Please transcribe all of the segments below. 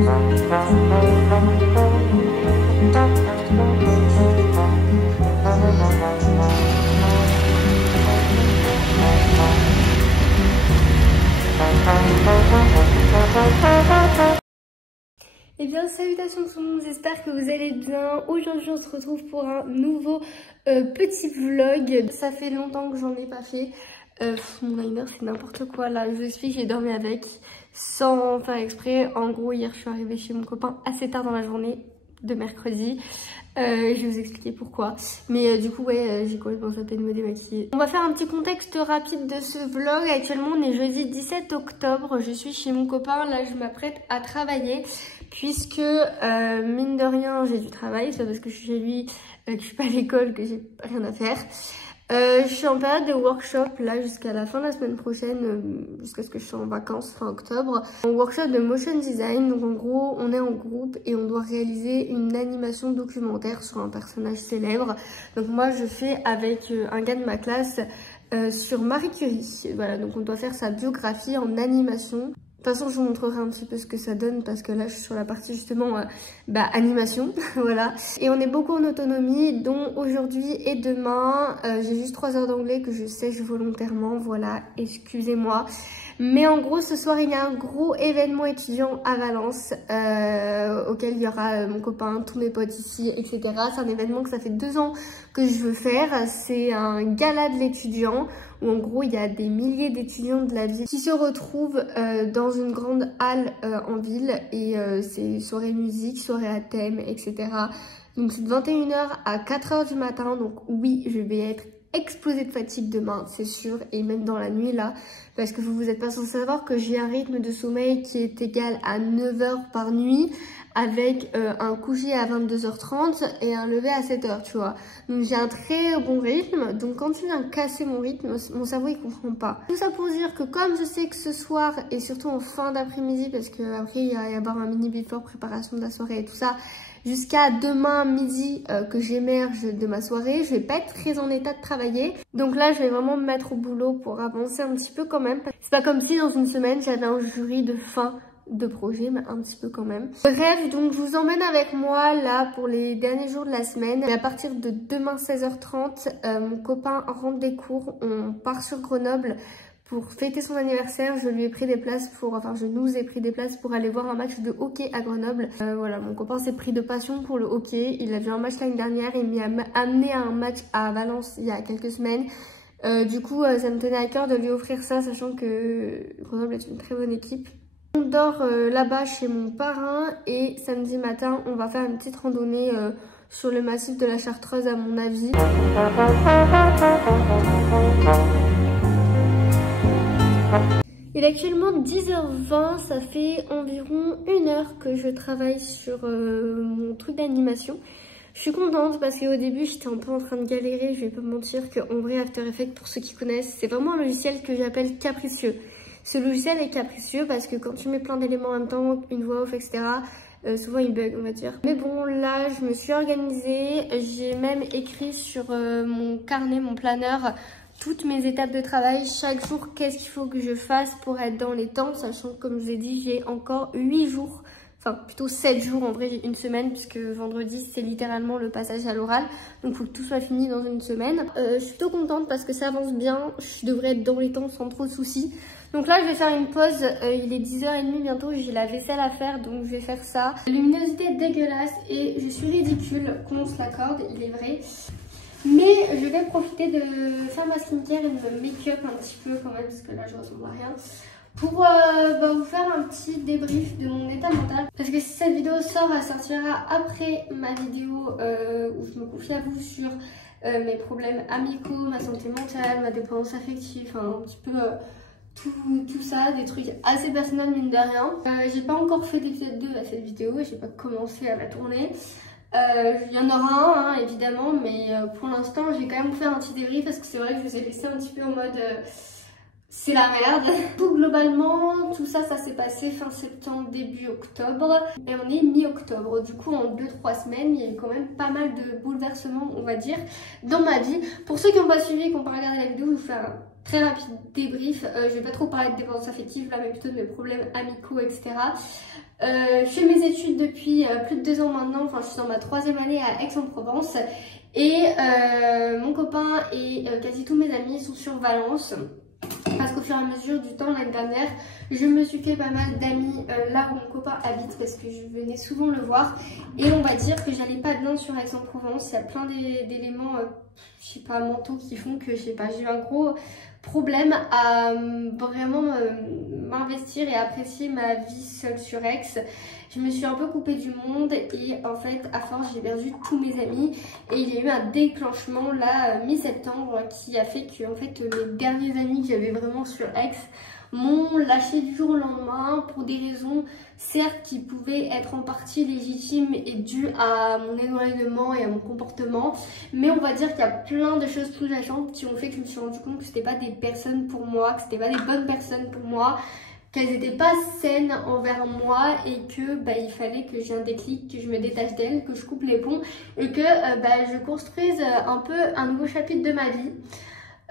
Eh bien, salutations tout le monde, j'espère que vous allez bien. Aujourd'hui, on se retrouve pour un nouveau petit vlog. Ça fait longtemps que j'en ai pas fait. Mon liner, c'est n'importe quoi là. Je vous explique, j'ai dormi avec sans faire exprès. En gros, hier, je suis arrivée chez mon copain assez tard dans la journée de mercredi. Je vais vous expliquer pourquoi. Mais du coup, ouais, j'ai complètement zappé de me démaquiller. On va faire un petit contexte rapide de ce vlog. Actuellement, on est jeudi 17 octobre. Je suis chez mon copain. Là, je m'apprête à travailler. Puisque, mine de rien, j'ai du travail. C'est parce que je suis chez lui, que je suis pas à l'école, que j'ai rien à faire. Je suis en période de workshop là jusqu'à la fin de la semaine prochaine, jusqu'à ce que je sois en vacances fin octobre. Un workshop de motion design, donc en gros on est en groupe et on doit réaliser une animation documentaire sur un personnage célèbre. Donc moi je fais avec un gars de ma classe sur Marie Curie. Voilà, donc on doit faire sa biographie en animation. De toute façon, je vous montrerai un petit peu ce que ça donne parce que là, je suis sur la partie justement animation, voilà. Et on est beaucoup en autonomie, dont aujourd'hui et demain. J'ai juste 3 heures d'anglais que je sèche volontairement, voilà, excusez-moi. Mais en gros, ce soir, il y a un gros événement étudiant à Valence auquel il y aura mon copain, tous mes potes ici, etc. C'est un événement que ça fait 2 ans que je veux faire. C'est un gala de l'étudiant où en gros, il y a des milliers d'étudiants de la ville qui se retrouvent dans une grande halle en ville. Et c'est soirée musique, soirée à thème, etc. Donc c'est de 21h à 4h du matin. Donc oui, je vais être explosée de fatigue demain, c'est sûr, et même dans la nuit là, parce que vous êtes pas sans savoir que j'ai un rythme de sommeil qui est égal à 9 heures par nuit, avec un coucher à 22h30 et un lever à 7h, tu vois. Donc j'ai un très bon rythme, donc quand tu viens casser mon rythme, mon cerveau il comprend pas. Tout ça pour dire que comme je sais que ce soir, et surtout en fin d'après-midi, parce que après il va y avoir un mini before, préparation de la soirée et tout ça, jusqu'à demain midi que j'émerge de ma soirée, je vais pas être très en état de travailler. Donc là, je vais vraiment me mettre au boulot pour avancer un petit peu quand même. C'est pas comme si dans une semaine, j'avais un jury de fin de projet, mais un petit peu quand même. Bref, donc je vous emmène avec moi là pour les derniers jours de la semaine. Et à partir de demain 16h30, mon copain rentre des cours, on part sur Grenoble pour fêter son anniversaire. Je lui ai pris des places pour, enfin je nous ai pris des places pour aller voir un match de hockey à Grenoble. Voilà, mon copain s'est pris de passion pour le hockey. Il a vu un match l'année dernière, il m'y a amené à un match à Valence il y a quelques semaines. Du coup, ça me tenait à cœur de lui offrir ça, sachant que Grenoble est une très bonne équipe. On dort là-bas chez mon parrain et samedi matin, on va faire une petite randonnée sur le massif de la Chartreuse à mon avis. Il est actuellement 10h20, ça fait environ 1 heure que je travaille sur mon truc d'animation. Je suis contente parce qu'au début j'étais un peu en train de galérer, je vais pas me mentir qu'en vrai After Effects, pour ceux qui connaissent, c'est vraiment un logiciel que j'appelle capricieux. Ce logiciel est capricieux parce que quand tu mets plein d'éléments en même temps, une voix off, etc., souvent il bug, on va dire. Mais bon, là je me suis organisée, j'ai même écrit sur mon carnet, mon planeur, toutes mes étapes de travail, chaque jour qu'est-ce qu'il faut que je fasse pour être dans les temps, sachant que comme je vous ai dit, j'ai encore 8 jours, enfin plutôt 7 jours, en vrai j'ai une semaine puisque vendredi c'est littéralement le passage à l'oral, donc il faut que tout soit fini dans une semaine. Je suis plutôt contente parce que ça avance bien, je devrais être dans les temps sans trop de soucis. Donc là je vais faire une pause, il est 10h30 bientôt, j'ai la vaisselle à faire donc je vais faire ça. La luminosité est dégueulasse et je suis ridicule, qu'on se l'accorde, il est vrai. Mais je vais profiter de faire ma skincare et de me make-up un petit peu quand même, parce que là je ressemble à rien, pour vous faire un petit débrief de mon état mental. Parce que si cette vidéo sort, elle sortira après ma vidéo où je me confie à vous sur mes problèmes amicaux, ma santé mentale, ma dépendance affective, enfin un petit peu tout ça, des trucs assez personnels mine de rien. J'ai pas encore fait d'épisode 2 à cette vidéo, j'ai pas commencé à la tourner. Il y en aura un, hein, évidemment, mais pour l'instant j'ai quand même fait un petit débrief parce que c'est vrai que je vous ai laissé un petit peu en mode c'est la merde. Tout globalement, tout ça, ça s'est passé fin septembre, début octobre et on est mi-octobre. Du coup, en 2-3 semaines, il y a eu quand même pas mal de bouleversements, on va dire, dans ma vie. Pour ceux qui n'ont pas suivi, qui n'ont pas regardé la vidéo, je vais vous faire très rapide débrief. Je vais pas trop parler de dépendance affective là, mais plutôt de mes problèmes amicaux, etc. Je fais mes études depuis plus de 2 ans maintenant, enfin je suis dans ma 3e année à Aix-en-Provence. Et mon copain et quasi tous mes amis sont sur Valence. Parce qu'au fur et à mesure du temps, l'année dernière, je me suis fait pas mal d'amis là où mon copain habite parce que je venais souvent le voir. Et on va dire que j'allais pas bien sur Aix-en-Provence. Il y a plein d'éléments, je sais pas, mentaux qui font que, je sais pas, j'ai eu un gros problème à vraiment m'investir et apprécier ma vie seule sur Aix. Je me suis un peu coupée du monde et en fait à force j'ai perdu tous mes amis et il y a eu un déclenchement là mi-septembre qui a fait que en fait mes derniers amis que j'avais vraiment sur Aix m'ont lâché du jour au lendemain pour des raisons certes qui pouvaient être en partie légitimes et dues à mon éloignement et à mon comportement, mais on va dire qu'il y a plein de choses sous-jacentes qui ont fait que je me suis rendu compte que c'était pas des personnes pour moi, que c'était pas des bonnes personnes pour moi, qu'elles n'étaient pas saines envers moi et que il fallait que j'ai un déclic, que je me détache d'elles, que je coupe les ponts et que je construise un peu un nouveau chapitre de ma vie.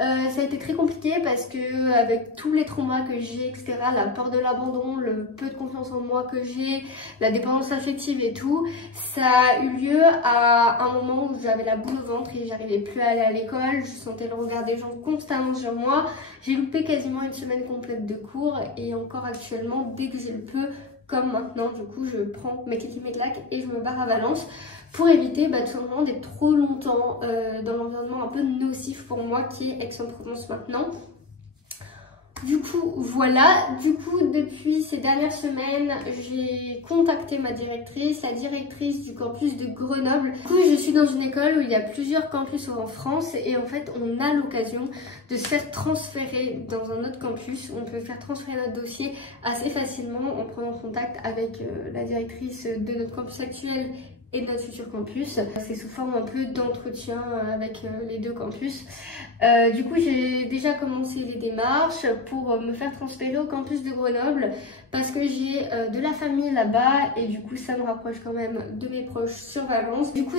Ça a été très compliqué parce que avec tous les traumas que j'ai, etc., la peur de l'abandon, le peu de confiance en moi que j'ai, la dépendance affective et tout, ça a eu lieu à un moment où j'avais la boule au ventre et j'arrivais plus à aller à l'école, je sentais le regard des gens constamment sur moi, j'ai loupé quasiment une semaine complète de cours et encore actuellement, dès que j'ai le peu, comme maintenant, du coup, je prends mes clics et mes claques et je me barre à Valence pour éviter tout simplement d'être trop longtemps dans l'environnement un peu nocif pour moi qui est Aix-en-Provence maintenant. Du coup, voilà. Du coup, depuis ces dernières semaines, j'ai contacté ma directrice, la directrice du campus de Grenoble. Du coup, je suis dans une école où il y a plusieurs campus en France et en fait, on a l'occasion de se faire transférer dans un autre campus. On peut faire transférer notre dossier assez facilement en prenant contact avec la directrice de notre campus actuel et de notre futur campus. C'est sous forme un peu d'entretien avec les deux campus. Du coup, j'ai déjà commencé les démarches pour me faire transférer au campus de Grenoble parce que j'ai de la famille là-bas et du coup, ça me rapproche quand même de mes proches sur Valence. Du coup,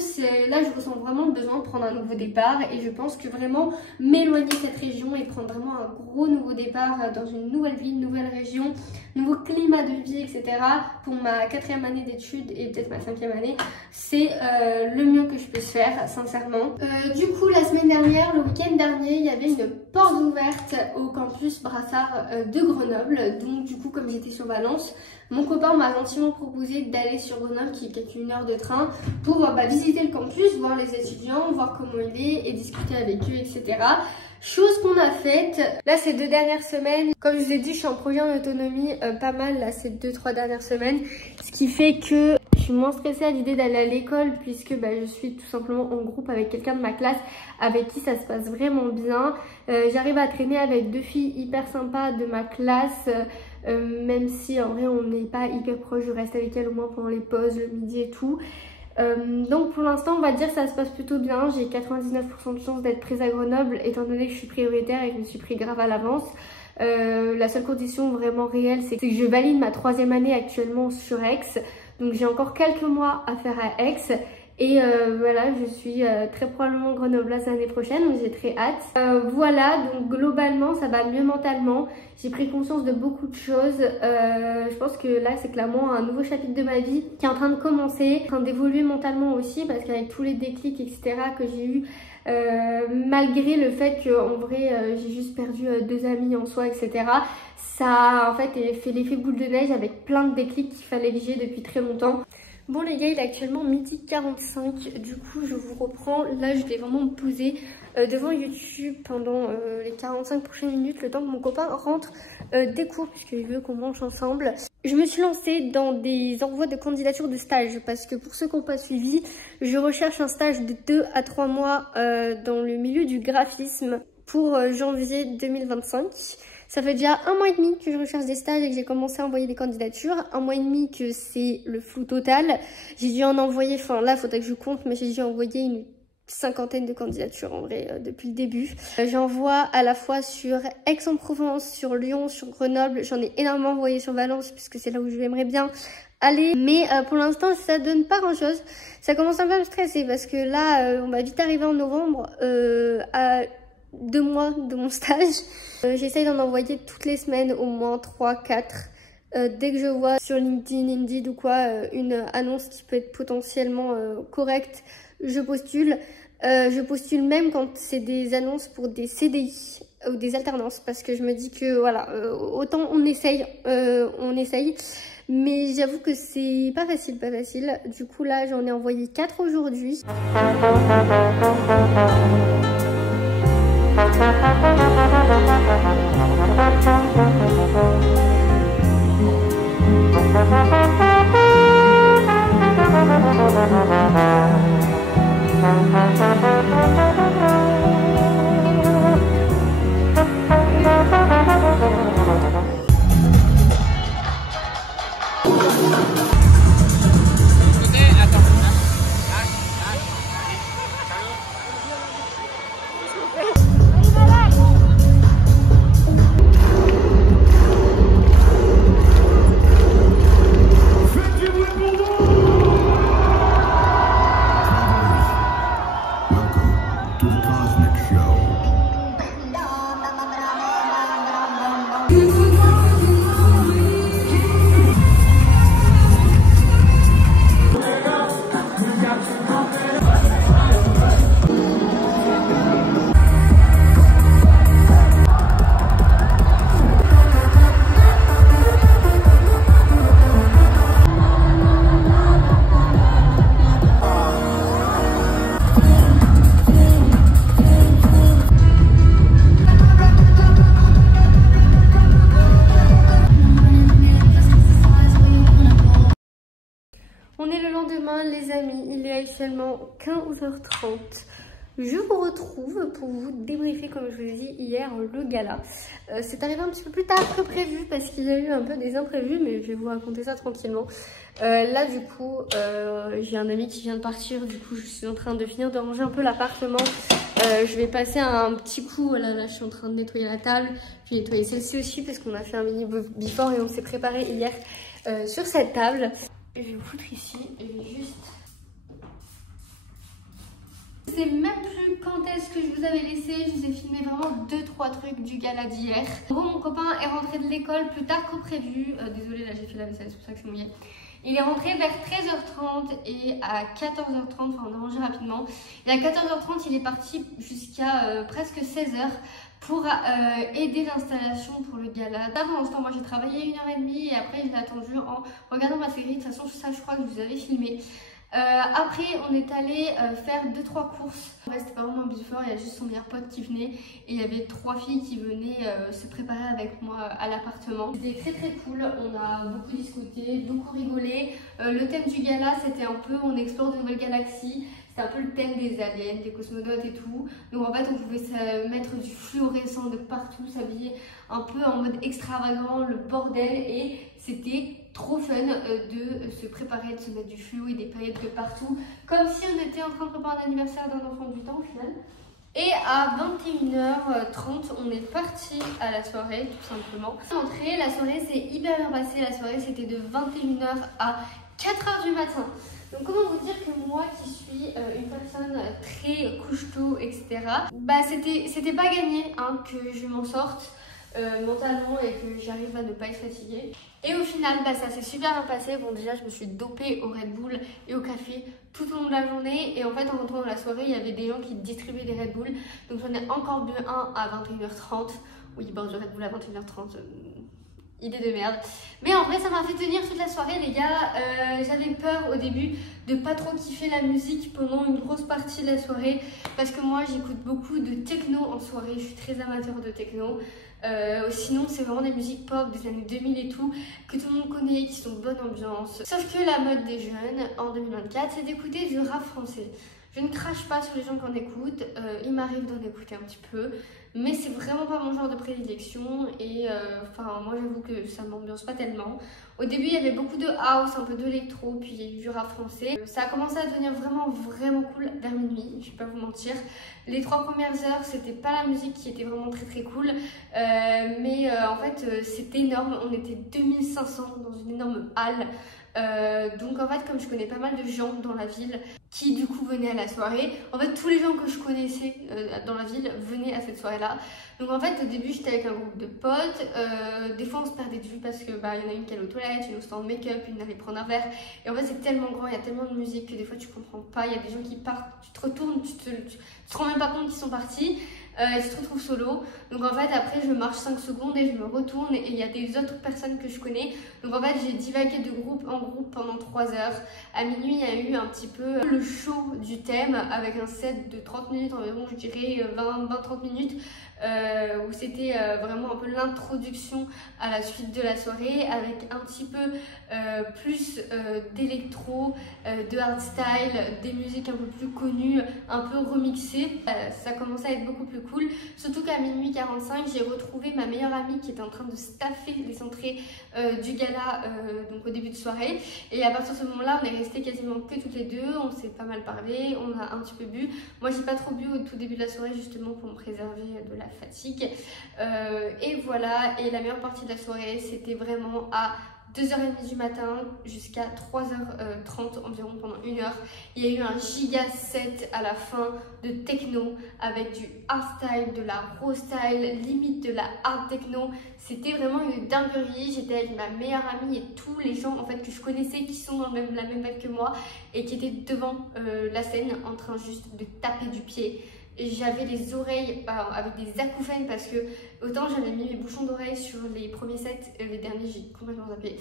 là, je ressens vraiment le besoin de prendre un nouveau départ et je pense que vraiment m'éloigner de cette région et prendre vraiment un gros nouveau départ dans une nouvelle ville, une nouvelle région, nouveau climat de vie, etc. pour ma 4e année d'études et peut-être ma 5e année, c'est le mieux que je puisse faire, sincèrement. Du coup, la semaine dernière, le week-end dernier, il y avait une porte ouverte au campus Brassard de Grenoble. Donc du coup, comme j'étais sur Valence, mon copain m'a gentiment proposé d'aller sur Grenoble, qui est une heure de train, pour visiter le campus, voir les étudiants, voir comment il est et discuter avec eux, etc. Chose qu'on a faite. Là, ces 2 dernières semaines, comme je vous ai dit, je suis en projet en autonomie pas mal là, ces 2-3 dernières semaines. Ce qui fait que je suis moins stressée à l'idée d'aller à l'école puisque je suis tout simplement en groupe avec quelqu'un de ma classe avec qui ça se passe vraiment bien. J'arrive à traîner avec 2 filles hyper sympas de ma classe. Même si en vrai on n'est pas hyper proche, je reste avec elles au moins pendant les pauses, le midi et tout. Donc pour l'instant on va dire que ça se passe plutôt bien. J'ai 99% de chance d'être prise à Grenoble étant donné que je suis prioritaire et que je me suis pris grave à l'avance. La seule condition vraiment réelle c'est que je valide ma 3e année actuellement sur Aix. Donc j'ai encore quelques mois à faire à Aix. Et voilà, je suis très probablement grenobloise l'année prochaine, donc j'ai très hâte. Voilà, donc globalement, ça va mieux mentalement. J'ai pris conscience de beaucoup de choses. Je pense que là, c'est clairement un nouveau chapitre de ma vie qui est en train de commencer, en train d'évoluer mentalement aussi, parce qu'avec tous les déclics, etc. que j'ai eu, malgré le fait qu'en vrai, j'ai juste perdu 2 amis en soi, etc. Ça a en fait fait l'effet boule de neige avec plein de déclics qu'il fallait que j'ai depuis très longtemps. Bon les gars, il est actuellement 12h45, du coup je vous reprends. Là je vais vraiment me poser devant YouTube pendant les 45 prochaines minutes, le temps que mon copain rentre des cours puisqu'il veut qu'on mange ensemble. Je me suis lancée dans des envois de candidature de stage parce que pour ceux qui n'ont pas suivi, je recherche un stage de 2 à 3 mois dans le milieu du graphisme pour janvier 2025. Ça fait déjà 1 mois et demi que je recherche des stages et que j'ai commencé à envoyer des candidatures. 1 mois et demi que c'est le flou total. J'ai dû en envoyer, enfin là, il faudrait que je compte, mais j'ai dû envoyer une 50aine de candidatures en vrai depuis le début. J'envoie à la fois sur Aix-en-Provence, sur Lyon, sur Grenoble. J'en ai énormément envoyé sur Valence puisque c'est là où j'aimerais bien aller. Mais pour l'instant, ça donne pas grand chose. Ça commence un peu à me stresser parce que là, on va vite arriver en novembre à 2 mois de mon stage. J'essaye d'en envoyer toutes les semaines, au moins 3-4. Dès que je vois sur LinkedIn, Indeed ou quoi, une annonce qui peut être potentiellement correcte, je postule. Je postule même quand c'est des annonces pour des CDI ou des alternances, parce que je me dis que voilà, autant on essaye. Mais j'avoue que c'est pas facile, pas facile. Du coup là, j'en ai envoyé 4 aujourd'hui. On est le lendemain les amis, il est actuellement 15h30. Je vous retrouve pour vous débriefer, comme je vous ai dit hier, le gala. C'est arrivé un petit peu plus tard que prévu parce qu'il y a eu un peu des imprévus, mais je vais vous raconter ça tranquillement. Là du coup, j'ai un ami qui vient de partir, du coup je suis en train de finir de ranger un peu l'appartement. Je vais passer un petit coup, là je suis en train de nettoyer la table, puis nettoyer celle-ci aussi parce qu'on a fait un mini before et on s'est préparé hier sur cette table. Je vais vous foutre ici, et je vais juste... Je sais même plus quand est-ce que je vous avais laissé, je vous ai filmé vraiment 2-3 trucs du gala d'hier. Bon, mon copain est rentré de l'école plus tard que prévu, désolée là j'ai fait la vaisselle, c'est pour ça que c'est mouillé. Il est rentré vers 13h30 et à 14h30, enfin on a mangé rapidement, et à 14h30 il est parti jusqu'à presque 16h pour aider l'installation pour le gala. Pendant ce temps, moi j'ai travaillé 1h30 et après je l'ai attendu en regardant ma série. De toute façon, ça je crois que je vous avais filmé. Après, on est allé faire 2-3 courses. En fait, c'était pas vraiment un before, il y a juste son meilleur pote qui venait et il y avait 3 filles qui venaient se préparer avec moi à l'appartement. C'était très très cool, on a beaucoup discuté, beaucoup rigolé. Le thème du gala, c'était un peu on explore de nouvelles galaxies. C'était un peu le thème des aliens, des cosmonautes et tout. Donc en fait, on pouvait se mettre du fluorescent de partout, s'habiller un peu en mode extravagant, le bordel. Et c'était trop fun de se préparer, de se mettre du fluo et des paillettes de partout. Comme si on était en train de préparer l'anniversaire d'un enfant du temps au final. Et à 21h30, on est parti à la soirée, tout simplement. Entrée, la soirée s'est hyper bien passée. La soirée, c'était de 21h à 4h du matin. Donc comment vous dire que moi qui suis une personne très couche-tôt, etc. Bah c'était pas gagné hein, que je m'en sorte mentalement et que j'arrive à ne pas être fatiguée. Et au final bah, ça s'est super bien passé. Bon déjà je me suis dopée au Red Bull et au café tout au long de la journée. Et en fait en rentrant dans la soirée il y avait des gens qui distribuaient des Red Bull. Donc j'en ai encore bu un à 21h30. Oui bon du Red Bull à 21h30. Idée de merde. Mais en vrai ça m'a fait tenir toute la soirée les gars. J'avais peur au début de pas trop kiffer la musique pendant une grosse partie de la soirée. Parce que moi j'écoute beaucoup de techno en soirée. Je suis très amateur de techno. Sinon c'est vraiment des musiques pop des années 2000 et tout. Que tout le monde connaît, qui sont de bonne ambiance. Sauf que la mode des jeunes en 2024 c'est d'écouter du rap français. Je ne crache pas sur les gens qui en écoutent, il m'arrive d'en écouter un petit peu, mais c'est vraiment pas mon genre de prédilection et enfin moi j'avoue que ça m'ambiance pas tellement. Au début il y avait beaucoup de house, un peu d'électro, puis il y a eu du rap français. Ça a commencé à devenir vraiment cool vers minuit, je vais pas vous mentir. Les 3 premières heures c'était pas la musique qui était vraiment très cool, mais en fait c'était énorme, on était 2500 dans une énorme halle. Donc en fait, comme je connais pas mal de gens dans la ville qui du coup venaient à la soirée, en fait tous les gens que je connaissais dans la ville venaient à cette soirée-là. Donc en fait au début j'étais avec un groupe de potes, des fois on se perdait de vue parce que y en a une qui allait aux toilettes, une au stand make-up, une allait prendre un verre. Et en fait c'est tellement grand, il y a tellement de musique que des fois tu comprends pas, il y a des gens qui partent, tu te retournes, tu te rends même pas compte qu'ils sont partis. Et tu te retrouves solo. Donc en fait après je marche 5 secondes et je me retourne et il y a des autres personnes que je connais. Donc en fait j'ai divagué de groupe en groupe pendant 3 heures. À minuit il y a eu un petit peu le show du thème avec un set de 30 minutes environ, je dirais 20-30 minutes, où c'était vraiment un peu l'introduction à la suite de la soirée avec un petit peu plus d'électro, de hardstyle, des musiques un peu plus connues, un peu remixées. Ça commençait à être beaucoup plus cool, surtout qu'à minuit 45 j'ai retrouvé ma meilleure amie qui était en train de staffer les entrées du gala donc au début de soirée, et à partir de ce moment là on est resté quasiment que toutes les deux, on s'est pas mal parlé, on a un petit peu bu. Moi j'ai pas trop bu au tout début de la soirée justement pour me préserver de la fatigue, et voilà. Et la meilleure partie de la soirée c'était vraiment à 2h30 du matin jusqu'à 3h30 environ, pendant 1 heure. Il y a eu un giga set à la fin de techno avec du hardstyle, de la raw style, limite de la hard techno. C'était vraiment une dinguerie. J'étais avec ma meilleure amie et tous les gens en fait que je connaissais qui sont dans la même vibe que moi et qui étaient devant la scène en train juste de taper du pied. J'avais les oreilles avec des acouphènes parce que autant j'avais mis mes bouchons d'oreilles sur les premiers sets, les derniers j'ai complètement zappé,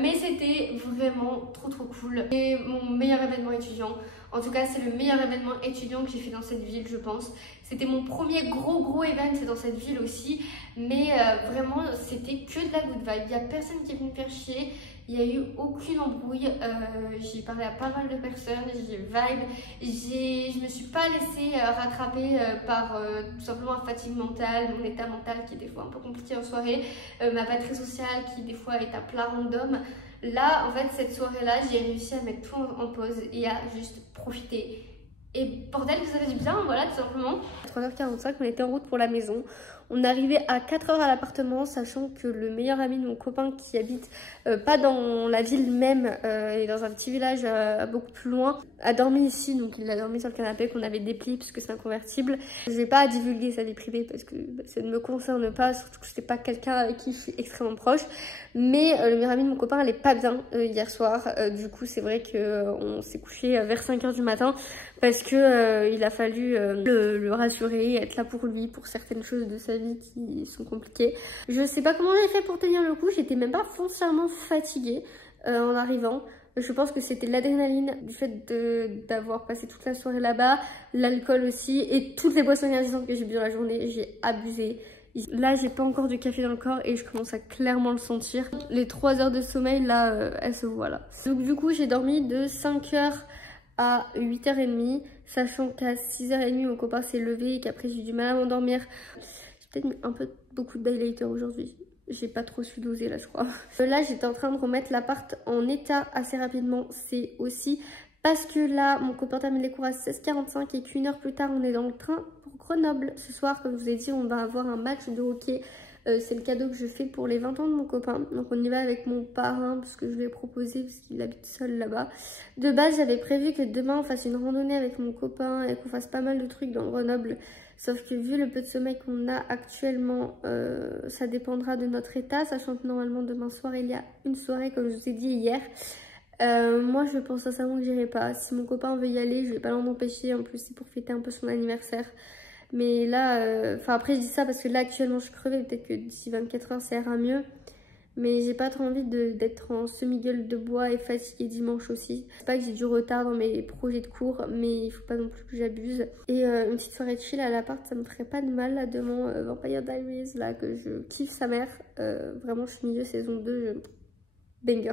mais c'était vraiment trop cool. Et mon meilleur événement étudiant, en tout cas c'est le meilleur événement étudiant que j'ai fait dans cette ville je pense. C'était mon premier gros event dans cette ville aussi, mais vraiment c'était que de la good vibe. Il n'y a personne qui est venu me faire chier. Il n'y a eu aucune embrouille, j'ai parlé à pas mal de personnes, j'ai vibe, je me suis pas laissée rattraper par tout simplement la fatigue mentale, mon état mental qui est des fois un peu compliqué en soirée, ma batterie sociale qui des fois est à plat random. Là en fait cette soirée là j'ai réussi à mettre tout en pause et à juste profiter. Et bordel que ça fait du bien, voilà tout simplement. À 3h45 on était en route pour la maison. On arrivait à 4h à l'appartement, sachant que le meilleur ami de mon copain qui habite pas dans la ville même, et dans un petit village beaucoup plus loin, a dormi ici. Donc il a dormi sur le canapé qu'on avait déplié parce que c'est un convertible. Je vais pas divulguer sa vie privée parce que ça ne me concerne pas, surtout que c'est pas quelqu'un avec qui je suis extrêmement proche. Mais le meilleur ami de mon copain allait pas bien hier soir. Du coup c'est vrai qu'on s'est couché vers 5h du matin parce que il a fallu le rassurer, être là pour lui, pour certaines choses de sa vie qui sont compliquées. Je sais pas comment j'ai fait pour tenir le coup, j'étais même pas foncièrement fatiguée en arrivant. Je pense que c'était l'adrénaline du fait d'avoir passé toute la soirée là-bas, l'alcool aussi et toutes les boissons énergisantes que j'ai bu dans la journée, j'ai abusé. Là j'ai pas encore du café dans le corps et je commence à clairement le sentir. Les 3 heures de sommeil là, elles se voient là. Donc du coup j'ai dormi de 5h à 8h30, sachant qu'à 6h30 mon copain s'est levé et qu'après j'ai eu du mal à m'endormir. J'ai peut-être mis un peu beaucoup de highlighter aujourd'hui. J'ai pas trop su doser là je crois. Là j'étais en train de remettre l'appart en état assez rapidement. C'est aussi parce que là mon copain termine les cours à 16h45 et qu'1 heure plus tard on est dans le train pour Grenoble. Ce soir comme je vous ai dit on va avoir un match de hockey. C'est le cadeau que je fais pour les 20 ans de mon copain. Donc on y va avec mon parrain parce que je lui ai proposé parce qu'il habite seul là-bas. De base j'avais prévu que demain on fasse une randonnée avec mon copain et qu'on fasse pas mal de trucs dans Grenoble. Sauf que vu le peu de sommeil qu'on a actuellement, ça dépendra de notre état. Sachant que normalement demain soir il y a une soirée comme je vous ai dit hier. Moi je pense sincèrement que j'irai pas. Si mon copain veut y aller je vais pas l'en empêcher. En plus c'est pour fêter un peu son anniversaire. Mais là, après je dis ça parce que là actuellement je suis crevée, peut-être que d'ici 24 heures ça ira mieux. Mais j'ai pas trop envie d'être en semi-gueule de bois et fatiguée dimanche aussi. C'est pas que j'ai du retard dans mes projets de cours, mais il faut pas non plus que j'abuse. Et une petite soirée de chill à l'appart, ça me ferait pas de mal là devant Vampire Diaries, là que je kiffe sa mère. Vraiment je suis milieu saison 2, banger.